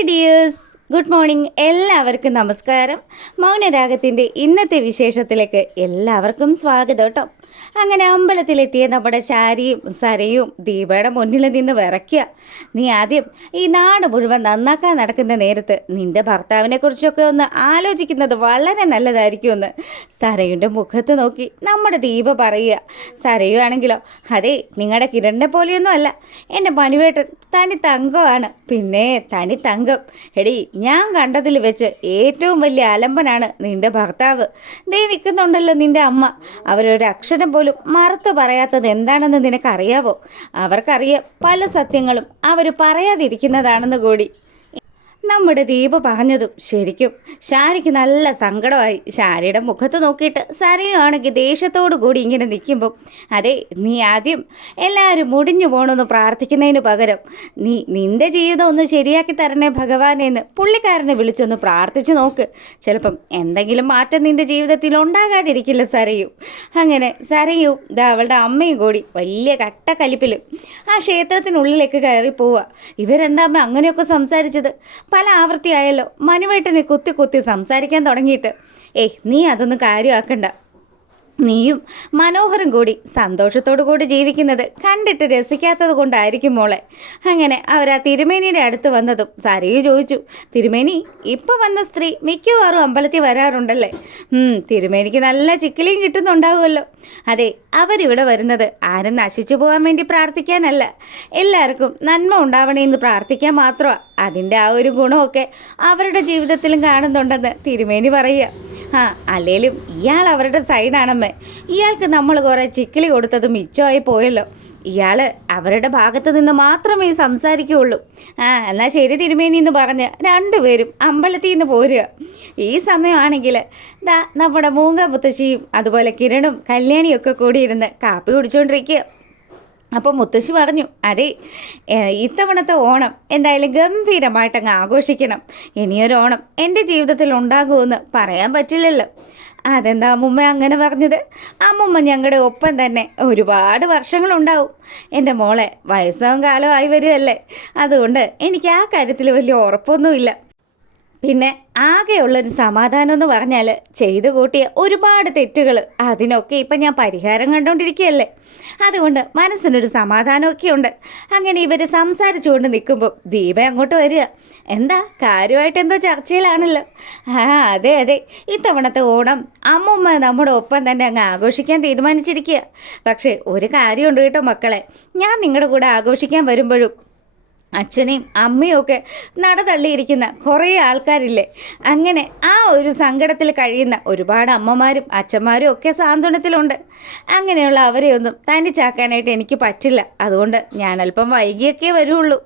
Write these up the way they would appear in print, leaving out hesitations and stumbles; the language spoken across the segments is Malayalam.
Hi dears, good morning. എല്ലാവർക്കും നമസ്കാരം. മൗനരാഗത്തിൻ്റെ ഇന്നത്തെ വിശേഷത്തിലേക്ക് എല്ലാവർക്കും സ്വാഗതം കേട്ടോ. അങ്ങനെ അമ്പലത്തിലെത്തിയ നമ്മുടെ ചാരിയും സരയും ദീപയുടെ മുന്നിൽ നിന്ന് വിറയ്ക്കുക. നീ ആദ്യം ഈ നാട് മുഴുവൻ നന്നാക്കാൻ നടക്കുന്ന നേരത്ത് നിൻ്റെ ഭർത്താവിനെ കുറിച്ചൊക്കെ ഒന്ന് ആലോചിക്കുന്നത് വളരെ നല്ലതായിരിക്കുമെന്ന് സരയുടെ മുഖത്ത് നോക്കി നമ്മുടെ ദീപ പറയുക. സരയുവാണെങ്കിലോ, അതെ, നിങ്ങളുടെ കിരണിനെ പോലെയൊന്നും അല്ല, എൻ്റെ മനുവേട്ടൻ തനി തങ്കമാണ്. പിന്നെ തനി തങ്കം. എടി, ഞാൻ കണ്ടതിൽ വെച്ച് ഏറ്റവും വലിയ അലമ്പനാണ് നിൻ്റെ ഭർത്താവ്. ദേ നിൽക്കുന്നുണ്ടല്ലോ നിൻ്റെ അമ്മ. അവരൊരു അക്ഷരം പോലും മറുത്തു പറയാത്തത് എന്താണെന്ന് നിനക്കറിയാവോ? അവർക്കറിയാം പല സത്യങ്ങളും അവർ പറയാതിരിക്കുന്നതാണെന്ന് കൂടി. നമ്മുടെ ദീപ പറഞ്ഞതും ശരിക്കും ഷാരിക്ക് നല്ല സങ്കടമായി. ഷാരിയുടെ മുഖത്ത് നോക്കിയിട്ട് സരയുവാണെങ്കിൽ ദേഷ്യത്തോടു കൂടി ഇങ്ങനെ നിൽക്കുമ്പം, അതെ, നീ ആദ്യം എല്ലാവരും മുടിഞ്ഞു പോകണമെന്ന് പ്രാർത്ഥിക്കുന്നതിന് പകരം നിൻ്റെ ജീവിതം ഒന്ന് ശരിയാക്കി തരണേ ഭഗവാനെന്ന് പുള്ളിക്കാരനെ വിളിച്ചൊന്ന് പ്രാർത്ഥിച്ചു നോക്ക്. ചിലപ്പം എന്തെങ്കിലും മാറ്റം നിൻ്റെ ജീവിതത്തിൽ ഉണ്ടാകാതിരിക്കില്ല സരയു. അങ്ങനെ സരയും അവളുടെ അമ്മയും കൂടി വലിയ കട്ടക്കലിപ്പിലും ആ ക്ഷേത്രത്തിനുള്ളിലേക്ക് കയറി പോവുക. ഇവരെന്താ അമ്മ അങ്ങനെയൊക്കെ സംസാരിച്ചത്? പല ആവൃത്തിയായല്ലോ മനുവേട്ടനെ കുത്തി കുത്തി സംസാരിക്കാൻ തുടങ്ങിയിട്ട്. നീ അതൊന്നും കാര്യമാക്കണ്ട. നീയും മനോഹരം കൂടി സന്തോഷത്തോടു കൂടി ജീവിക്കുന്നത് കണ്ടിട്ട് രസിക്കാത്തത് കൊണ്ടായിരിക്കും മോളെ. അങ്ങനെ അവർ ആ തിരുമേനിയുടെ അടുത്ത് വന്നതും സരയു ചോദിച്ചു, തിരുമേനി, ഇപ്പോൾ വന്ന സ്ത്രീ മിക്കവാറും അമ്പലത്തിൽ വരാറുണ്ടല്ലേ? തിരുമേനിക്ക് നല്ല ചിക്കിളിയും കിട്ടുന്നുണ്ടാവുമല്ലോ. അതെ, അവരിവിടെ വരുന്നത് ആരും നശിച്ചു പോകാൻ വേണ്ടി പ്രാർത്ഥിക്കാനല്ല, എല്ലാവർക്കും നന്മ ഉണ്ടാവണമെന്ന് പ്രാർത്ഥിക്കാൻ മാത്രമാണ്. അതിൻ്റെ ആ ഒരു ഗുണമൊക്കെ അവരുടെ ജീവിതത്തിലും കാണുന്നുണ്ടെന്ന് തിരുമേനി പറയുക. അല്ലേലും ഇയാൾ അവരുടെ സൈഡാണമ്മേ. ഇയാൾക്ക് നമ്മൾ കുറേ ചിക്കിളി കൊടുത്തത് മിച്ചമായി പോയല്ലോ. ഇയാൾ അവരുടെ ഭാഗത്ത് നിന്ന് മാത്രമേ സംസാരിക്കുകയുള്ളൂ. എന്നാൽ ശരി തിരുമേനി എന്ന് പറഞ്ഞ് രണ്ടുപേരും അമ്പലത്തിൽ നിന്ന് പോരുക. ഈ സമയമാണെങ്കിൽ നമ്മുടെ മൂങ്ങ മുത്തശ്ശിയും അതുപോലെ കിരണും കല്യാണിയൊക്കെ കൂടിയിരുന്ന് കാപ്പി കുടിച്ചുകൊണ്ടിരിക്കുക. അപ്പോൾ മുത്തശ്ശി പറഞ്ഞു, അതെ, ഇത്തവണത്തെ ഓണം എന്തായാലും ഗംഭീരമായിട്ടങ്ങ് ആഘോഷിക്കണം. ഇനിയൊരു ഓണം എൻ്റെ ജീവിതത്തിൽ ഉണ്ടാകുമെന്ന് പറയാൻ പറ്റില്ലല്ലോ. അതെന്താ അമ്മുമ്മ അങ്ങനെ പറഞ്ഞത്? അമ്മുമ്മ ഞങ്ങളുടെ ഒപ്പം തന്നെ ഒരുപാട് വർഷങ്ങളുണ്ടാവും. എൻ്റെ മോളെ വയസ്സും കാലമായി വരുമല്ലേ, അതുകൊണ്ട് എനിക്ക് ആ കാര്യത്തിൽ വലിയ ഉറപ്പൊന്നുമില്ല. പിന്നെ ആകെയുള്ളൊരു സമാധാനം എന്ന് പറഞ്ഞാൽ ചെയ്തു കൂട്ടിയ ഒരുപാട് തെറ്റുകൾ, അതിനൊക്കെ ഇപ്പം ഞാൻ പരിഹാരം കണ്ടുകൊണ്ടിരിക്കുകയല്ലേ. അതുകൊണ്ട് മനസ്സിനൊരു സമാധാനമൊക്കെ ഉണ്ട്. അങ്ങനെ ഇവർ സംസാരിച്ചുകൊണ്ട് നിൽക്കുമ്പോൾ ദീപ അങ്ങോട്ട് വരിക. എന്താ, കാര്യമായിട്ട് എന്തോ ചർച്ചയിലാണല്ലോ. അതെ അതെ, ഇത്തവണത്തെ ഓണം അമ്മുമ്മ നമ്മുടെ ഒപ്പം തന്നെ അങ്ങ് ആഘോഷിക്കാൻ തീരുമാനിച്ചിരിക്കുക. പക്ഷേ ഒരു കാര്യമുണ്ട് കേട്ടോ മക്കളെ, ഞാൻ നിങ്ങളുടെ കൂടെ ആഘോഷിക്കാൻ വരുമ്പോഴും അച്ഛനെയും അമ്മയും ഒക്കെ നടതള്ളിയിരിക്കുന്ന കുറേ ആൾക്കാരില്ലേ, അങ്ങനെ ആ ഒരു സങ്കടത്തിൽ കഴിയുന്ന ഒരുപാട് അമ്മമാരും അച്ഛന്മാരും ഒക്കെ സാന്ത്വനത്തിലുണ്ട്. അങ്ങനെയുള്ള അവരെയൊന്നും തനിച്ചാക്കാനായിട്ട് എനിക്ക് പറ്റില്ല. അതുകൊണ്ട് ഞാൻ അല്പം വൈകിയൊക്കെ വരുള്ളൂ.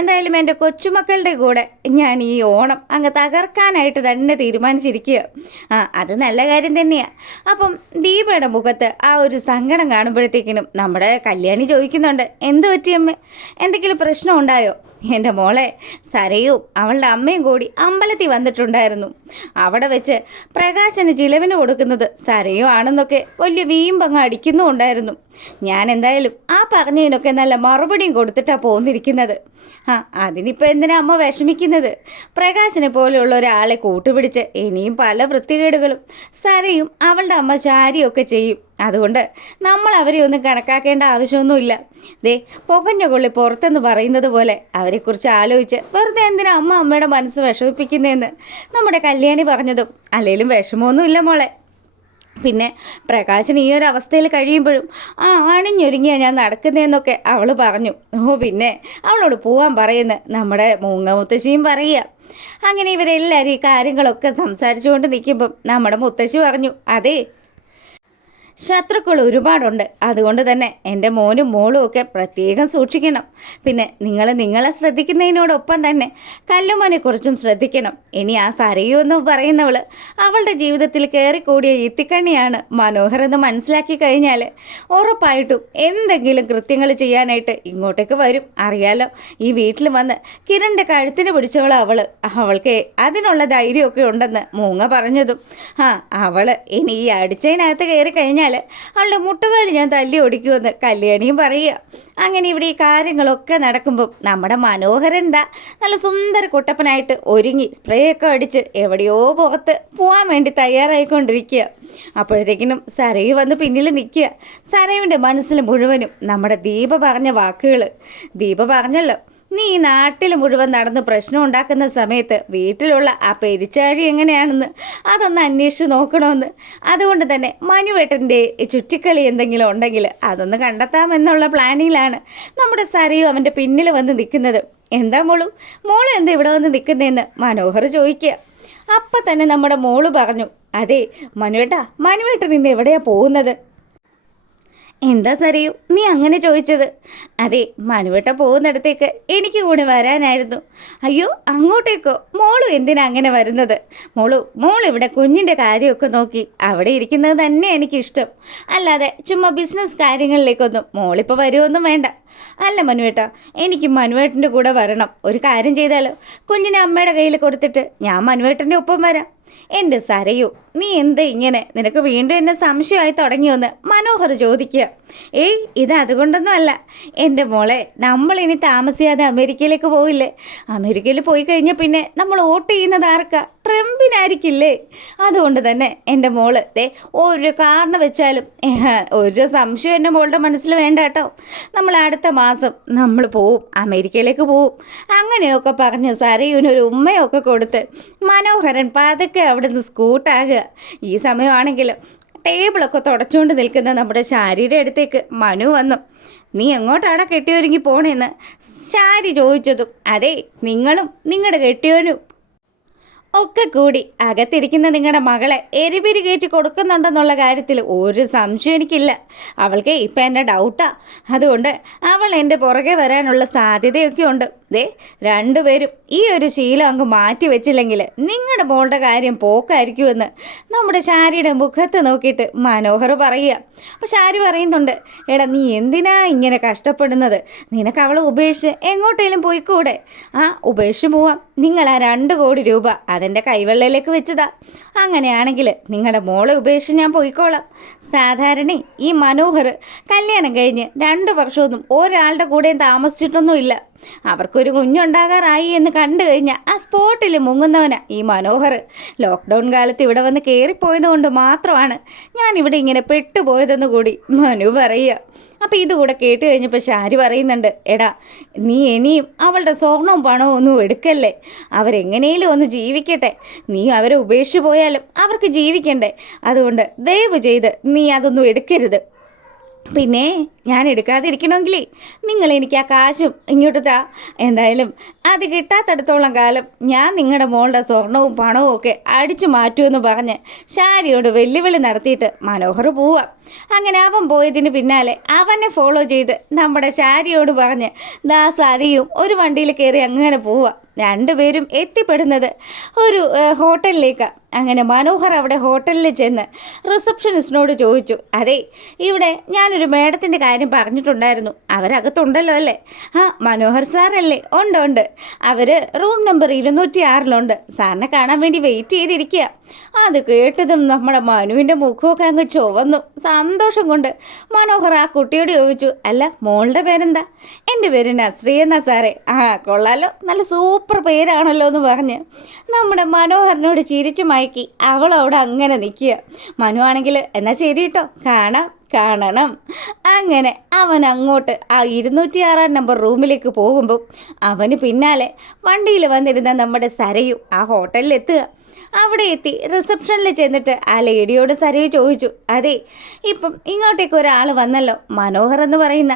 എന്തായാലും എൻ്റെ കൊച്ചുമക്കളുടെ കൂടെ ഞാൻ ഈ ഓണം അങ്ങ് തകർക്കാനായിട്ട് തന്നെ തീരുമാനിച്ചിരിക്കുക. അത് നല്ല കാര്യം തന്നെയാണ്. അപ്പം ദീപയുടെ മുഖത്ത് ആ ഒരു സങ്കടം കാണുമ്പോഴത്തേക്കിനും നമ്മുടെ കല്യാണി ചോദിക്കുന്നുണ്ട്, എന്ത് പറ്റിയമ്മേ, എന്തെങ്കിലും പ്രശ്നം ഉണ്ടായോ? എൻ്റെ മോളെ, സരയും അവളുടെ അമ്മയും കൂടി അമ്പലത്തിൽ വന്നിട്ടുണ്ടായിരുന്നു. അവിടെ വെച്ച് പ്രകാശന് ചിലവിന് കൊടുക്കുന്നത് സരയും ആണെന്നൊക്കെ വലിയ വീമ്പങ്ങ് അടിക്കുന്നുണ്ടായിരുന്നു. ഞാൻ എന്തായാലും ആ പറഞ്ഞതിനൊക്കെ നല്ല മറുപടിയും കൊടുത്തിട്ടാണ് പോന്നിരിക്കുന്നത്. അതിനിപ്പോൾ എന്തിനാ അമ്മ വിഷമിക്കുന്നത്? പ്രകാശനെ പോലെയുള്ള ഒരാളെ കൂട്ടുപിടിച്ച് ഇനിയും പല വൃത്തികേടുകളും സരയും അവളുടെ അമ്മ ചാരിയൊക്കെ ചെയ്യും. അതുകൊണ്ട് നമ്മൾ അവരെ ഒന്നും കണക്കാക്കേണ്ട ആവശ്യമൊന്നുമില്ല. ദേ, പുകഞ്ഞ കൊള്ളി പുറത്തെന്ന് പറയുന്നത് പോലെ അവരെക്കുറിച്ച് ആലോചിച്ച് വെറുതെ എന്തിനാ അമ്മ അമ്മയുടെ മനസ്സ് വിഷമിപ്പിക്കുന്നതെന്ന് നമ്മുടെ കല്യാണി പറഞ്ഞതും അല്ലെങ്കിലും വിഷമമൊന്നുമില്ല മോളെ. പിന്നെ പ്രകാശൻ ഈ ഒരു അവസ്ഥയിൽ കഴിയുമ്പോഴും അണിഞ്ഞൊരുങ്ങിയാണ് ഞാൻ നടക്കുന്നതെന്നൊക്കെ അവൾ പറഞ്ഞു. പിന്നെ അവളോട് പോവാൻ പറയുന്ന നമ്മുടെ മൂങ്ങ മുത്തശ്ശിയും പറയുക. അങ്ങനെ ഇവരെല്ലാവരും ഈ കാര്യങ്ങളൊക്കെ സംസാരിച്ചുകൊണ്ട് നിൽക്കുമ്പം നമ്മുടെ മുത്തശ്ശി പറഞ്ഞു, അതെ, ശത്രുക്കൾ ഒരുപാടുണ്ട്. അതുകൊണ്ട് തന്നെ എൻ്റെ മോനും മോളും ഒക്കെ പ്രത്യേകം സൂക്ഷിക്കണം. പിന്നെ നിങ്ങളെ ശ്രദ്ധിക്കുന്നതിനോടൊപ്പം തന്നെ കല്ലുമോനെക്കുറിച്ചും ശ്രദ്ധിക്കണം. ഇനി ആ സരയു എന്ന് പറയുന്നവൾ അവളുടെ ജീവിതത്തിൽ കയറിക്കൂടിയ ഈത്തിക്കണ്ണിയാണ് മനോഹർ എന്ന് മനസ്സിലാക്കി കഴിഞ്ഞാൽ ഉറപ്പായിട്ടും എന്തെങ്കിലും കൃത്യങ്ങൾ ചെയ്യാനായിട്ട് ഇങ്ങോട്ടേക്ക് വരും. അറിയാലോ, ഈ വീട്ടിൽ വന്ന് കിരണിൻ്റെ കഴുത്തിന് പിടിച്ചോളാം അവൾക്ക് അതിനുള്ള ധൈര്യമൊക്കെ ഉണ്ടെന്ന് മൂങ്ങ പറഞ്ഞതും അവൾ ഇനി ഈ അടിച്ചതിനകത്ത് കയറി കഴിഞ്ഞാൽ കഴിഞ്ഞാൽ അവളുടെ മുട്ടുകാൽ ഞാൻ തല്ലി ഓടിക്കുമെന്ന് കല്യാണിയും പറയുക. അങ്ങനെ ഇവിടെ ഈ കാര്യങ്ങളൊക്കെ നടക്കുമ്പം നമ്മുടെ മനോഹരൻ നല്ല സുന്ദര കുട്ടപ്പനായിട്ട് ഒരുങ്ങി സ്പ്രേ ഒക്കെ അടിച്ച് എവിടെയോ പുറത്ത് പോകാൻ വേണ്ടി തയ്യാറായിക്കൊണ്ടിരിക്കുക. അപ്പോഴത്തേക്കിനും സരയു വന്ന് പിന്നിൽ നിൽക്കുക. സരയുവിൻ്റെ മനസ്സിൽ മുഴുവനും നമ്മുടെ ദീപ പറഞ്ഞ വാക്കുകൾ. ദീപ പറഞ്ഞല്ലോ, നീ ഈ നാട്ടിൽ മുഴുവൻ നടന്ന് പ്രശ്നം ഉണ്ടാക്കുന്ന സമയത്ത് വീട്ടിലുള്ള ആ പെരിച്ചാഴി എങ്ങനെയാണെന്ന് അതൊന്ന് അന്വേഷിച്ച് നോക്കണമെന്ന്. അതുകൊണ്ട് തന്നെ മനുവേട്ടൻ്റെ ചുറ്റിക്കളി എന്തെങ്കിലും ഉണ്ടെങ്കിൽ അതൊന്ന് കണ്ടെത്താമെന്നുള്ള പ്ലാനിങ്ങിലാണ് നമ്മുടെ സരയു അവൻ്റെ പിന്നിൽ വന്ന് നിൽക്കുന്നത്. എന്താ മോള് എന്താ ഇവിടെ വന്ന് നിൽക്കുന്നതെന്ന് മനോഹർ ചോദിക്കുക. അപ്പം തന്നെ നമ്മുടെ മോള് പറഞ്ഞു, അതെ മനുവേട്ട നിന്ന് എവിടെയാണ് പോകുന്നത്? എന്താ സരയു നീ അങ്ങനെ ചോദിച്ചത്? അതെ, മനുവേട്ട പോകുന്നിടത്തേക്ക് എനിക്ക് കൂടെ വരാനായിരുന്നു. അയ്യോ, അങ്ങോട്ടേക്കോ? മോളും എന്തിനാ അങ്ങനെ വരുന്നത്? മോളിവിടെ കുഞ്ഞിൻ്റെ കാര്യമൊക്കെ നോക്കി അവിടെ ഇരിക്കുന്നത് തന്നെ എനിക്കിഷ്ടം. അല്ലാതെ ചുമ്മാ ബിസിനസ് കാര്യങ്ങളിലേക്കൊന്നും മോളിപ്പോൾ വരുമൊന്നും വേണ്ട. അല്ല മനുവേട്ട, എനിക്ക് മനുവേട്ടൻ്റെ കൂടെ വരണം. ഒരു കാര്യം ചെയ്താലോ, കുഞ്ഞിനെ അമ്മയുടെ കയ്യിൽ കൊടുത്തിട്ട് ഞാൻ മനുവേട്ടൻ്റെ ഒപ്പം വരാം. എൻ്റെ സരയു, നീ എന്താ ഇങ്ങനെ? നിനക്ക് വീണ്ടും എന്നെ സംശയമായി തുടങ്ങിയോന്ന് മനോഹർ ചോദിക്കുക. ഏയ്, ഇത് അതുകൊണ്ടൊന്നും അല്ല എൻ്റെ മോളെ. നമ്മളിനി താമസിയാതെ അമേരിക്കയിലേക്ക് പോയില്ലേ? അമേരിക്കയിൽ പോയി കഴിഞ്ഞാൽ പിന്നെ നമ്മൾ വോട്ട് ചെയ്യുന്നത് ആർക്കാ? ട്രംപിനായിരിക്കില്ലേ? അതുകൊണ്ട് തന്നെ എൻ്റെ മോള് ഒരു കാരണം വെച്ചാലും ഒരു സംശയം എൻ്റെ മോളുടെ മനസ്സിൽ വേണ്ട കേട്ടോ. നമ്മൾ അടുത്ത മാസം നമ്മൾ പോവും, അമേരിക്കയിലേക്ക് പോവും. അങ്ങനെയൊക്കെ പറഞ്ഞ് സരയുവിനൊരു ഉമ്മയൊക്കെ കൊടുത്ത് മനോഹരൻ പതുക്കെ അവിടെ നിന്ന് സ്കൂട്ടാകുക. ഈ സമയമാണെങ്കിൽ ടേബിളൊക്കെ തുടച്ചുകൊണ്ട് നിൽക്കുന്ന നമ്മുടെ ശാരിയുടെ അടുത്തേക്ക് മനു വന്നു. നീ എങ്ങോട്ടാണ് കെട്ടിയൊരുങ്ങി പോണേന്ന് ശാരി ചോദിച്ചതും, അതെ, നിങ്ങളും നിങ്ങളുടെ കെട്ടിയോനും ഒക്കെ കൂടി അകത്തിരിക്കുന്ന നിങ്ങളുടെ മകളെ എരിപിരി കയറ്റി കൊടുക്കുന്നുണ്ടെന്നുള്ള കാര്യത്തിൽ ഒരു സംശയം എനിക്കില്ല. അവൾക്ക് ഇപ്പം എൻ്റെ ഡൗട്ടാ. അതുകൊണ്ട് അവൾ എൻ്റെ പുറകെ വരാനുള്ള സാധ്യതയൊക്കെ ഉണ്ട്. രണ്ടുപേരും ഈ ഒരു ശീലം അങ്ങ് മാറ്റി വെച്ചില്ലെങ്കിൽ നിങ്ങളുടെ മോളുടെ കാര്യം പോക്കായിരിക്കുമെന്ന് നമ്മുടെ ശാരിയുടെ മുഖത്ത് നോക്കിയിട്ട് മനോഹർ പറയുക. അപ്പോൾ ശാരി പറയുന്നുണ്ട്, എടാ നീ എന്തിനാ ഇങ്ങനെ കഷ്ടപ്പെടുന്നത്? നിനക്ക് അവളെ ഉപേക്ഷിച്ച് എങ്ങോട്ടേലും പോയിക്കൂടെ? ഉപേക്ഷിച്ച് പോവാം. നിങ്ങൾ ആ 2 കോടി രൂപ അതെൻ്റെ കൈവെള്ളയിലേക്ക് വെച്ചതാ. അങ്ങനെയാണെങ്കിൽ നിങ്ങളുടെ മോളെ ഉപേക്ഷിച്ച് ഞാൻ പോയിക്കോളാം. സാധാരണ ഈ മനോഹർ കല്യാണം കഴിഞ്ഞ് 2 വർഷമൊന്നും ഒരാളുടെ കൂടെയും താമസിച്ചിട്ടൊന്നുമില്ല. അവർക്കൊരു കുഞ്ഞുണ്ടാകാറായി എന്ന് കണ്ടു കഴിഞ്ഞാൽ ആ സ്പോട്ടിൽ മുങ്ങുന്നവനാ ഈ മനോഹർ. ലോക്ക്ഡൗൺ കാലത്ത് ഇവിടെ വന്ന് കയറിപ്പോയത് കൊണ്ട് മാത്രമാണ് ഞാനിവിടെ ഇങ്ങനെ പെട്ടുപോയതെന്ന് കൂടി മനു പറയുക. അപ്പോൾ ഇതുകൂടെ കേട്ട് കഴിഞ്ഞപ്പോൾ ശാരി പറയുന്നുണ്ട്, എടാ നീ ഇനിയും അവളുടെ സ്വർണവും പണവും ഒന്നും എടുക്കല്ലേ. അവരെങ്ങനെയും ഒന്ന് ജീവിക്കട്ടെ. നീ അവരെ ഉപേക്ഷിച്ച് പോയാലും അവർക്ക് ജീവിക്കണ്ടേ. അതുകൊണ്ട് ദയവ് ചെയ്ത് നീ അതൊന്നും എടുക്കരുത്. പിന്നെ ഞാൻ എടുക്കാതിരിക്കണമെങ്കിലേ നിങ്ങൾ എനിക്ക് ആ കാശും ഇങ്ങോട്ട് താ. എന്തായാലും അത് കിട്ടാത്തടത്തോളം കാലം ഞാൻ നിങ്ങളുടെ മോളുടെ സ്വർണവും പണവും ഒക്കെ അടിച്ചു മാറ്റുമെന്ന് പറഞ്ഞ് ശാരിയോട് വെല്ലുവിളി നടത്തിയിട്ട് മനോഹർ പോവാം. അങ്ങനെ അവൻ പോയതിന് പിന്നാലെ അവനെ ഫോളോ ചെയ്ത് നമ്മുടെ ശാരിയോട് പറഞ്ഞ് സരിയും ഒരു വണ്ടിയിൽ കയറി അങ്ങനെ പോവാം. രണ്ടുപേരും എത്തിപ്പെടുന്നത് ഒരു ഹോട്ടലിലേക്ക്. അങ്ങനെ മനോഹർ അവിടെ ഹോട്ടലിൽ ചെന്ന് റിസപ്ഷനിസ്റ്റിനോട് ചോദിച്ചു, അതെ, ഇവിടെ ഞാനൊരു മേഡത്തിൻ്റെ കാര്യം പറഞ്ഞിട്ടുണ്ടായിരുന്നു. അവരകത്തുണ്ടല്ലോ അല്ലേ? മനോഹർ സാറല്ലേ? ഉണ്ട്. അവർ റൂം നമ്പർ 206 സാറിനെ കാണാൻ വേണ്ടി വെയിറ്റ് ചെയ്തിരിക്കുക. അത് കേട്ടതും നമ്മുടെ മനുവിൻ്റെ മുഖമൊക്കെ അങ്ങ് ചുവന്നു. സന്തോഷം കൊണ്ട് മനോഹർ ആ കുട്ടിയോട് ചോദിച്ചു, അല്ല മോളുടെ പേരെന്താ? എൻ്റെ പേര് നസ്രിയ എന്നാ സാറേ. കൊള്ളാലോ, നല്ല സൂപ്പർ പേരാണല്ലോ എന്ന് പറഞ്ഞ് നമ്മുടെ മനോഹറിനോട് ചിരിച്ചു മയക്കി അവളവിടെ അങ്ങനെ നിൽക്കുക. മനു ആണെങ്കിൽ എന്നാൽ ശരി കേട്ടോ, കാണണം. അങ്ങനെ അവൻ അങ്ങോട്ട് ആ 206 നമ്പർ റൂമിലേക്ക് പോകുമ്പോൾ അവന് പിന്നാലെ വണ്ടിയിൽ വന്നിരുന്ന നമ്മുടെ സരയു ആ ഹോട്ടലിലെത്തുക. അവിടെ എത്തി റിസപ്ഷനിൽ ചെന്നിട്ട് ആ ലേഡിയോട് സരയു ചോദിച്ചു, അതെ, ഇപ്പം ഇങ്ങോട്ടേക്ക് ഒരാൾ വന്നല്ലോ, മനോഹർ എന്ന് പറയുന്ന.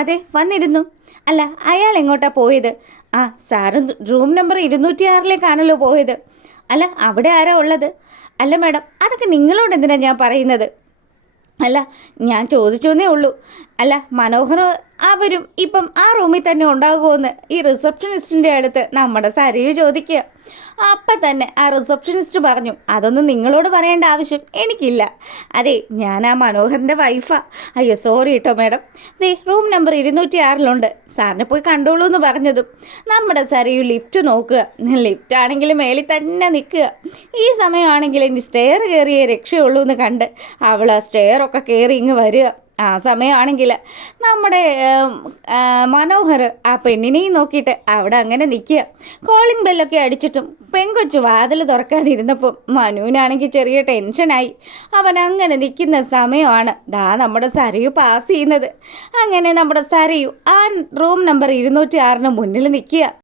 അതെ, വന്നിരുന്നു. അല്ല, അയാൾ എങ്ങോട്ടാണ് പോയത്? സാറ് റൂം നമ്പർ 206 പോയത്. അല്ല, അവിടെ ആരാ ഉള്ളത്? അല്ല മാഡം, അതൊക്കെ നിങ്ങളോട് എന്തിനാണ് ഞാൻ പറയുന്നത്? അല്ല, ഞാൻ ചോദിച്ചോന്നേ ഉള്ളൂ. അല്ല മനോഹർ അവരും ഇപ്പം ആ റൂമിൽ തന്നെ ഉണ്ടാകുമെന്ന് ഈ റിസപ്ഷനിസ്റ്റിൻ്റെ അടുത്ത് നമ്മുടെ സരയു ചോദിക്കുക. അപ്പം തന്നെ ആ റിസപ്ഷനിസ്റ്റ് പറഞ്ഞു, അതൊന്നും നിങ്ങളോട് പറയേണ്ട ആവശ്യം എനിക്കില്ല. അതെ, ഞാൻ ആ മനോഹറിൻ്റെ വൈഫാ. അയ്യോ സോറി കേട്ടോ മാഡം. ദേ റൂം നമ്പർ 206 സാറിനെ പോയി കണ്ടോളൂ എന്ന് പറഞ്ഞതും നമ്മുടെ സരയു ലിഫ്റ്റ് നോക്കുക. ലിഫ്റ്റ് ആണെങ്കിൽ മേളിൽ തന്നെ നിൽക്കുക. ഈ സമയമാണെങ്കിൽ ഇനി സ്റ്റെയർ കയറിയേ രക്ഷയുള്ളൂ എന്ന് കണ്ട് അവൾ ആ സ്റ്റെയറൊക്കെ കയറി ഇങ്ങ് വരിക. ആ സമയമാണെങ്കിൽ നമ്മുടെ മനോഹർ ആ പെണ്ണിനെയും നോക്കിയിട്ട് അവിടെ അങ്ങനെ നിൽക്കുക. കോളിംഗ് ബെല്ലൊക്കെ അടിച്ചിട്ടും പെങ്കൊച്ചു വാതിൽ തുറക്കാതിരുന്നപ്പോൾ മനുവിനാണെങ്കിൽ ചെറിയ ടെൻഷനായി. അവൻ അങ്ങനെ നിൽക്കുന്ന സമയമാണ് ദാ നമ്മുടെ സരയു പാസ് ചെയ്യുന്നത്. അങ്ങനെ നമ്മുടെ സരയു ആ റൂം നമ്പർ 206 മുന്നിൽ നിൽക്കുക.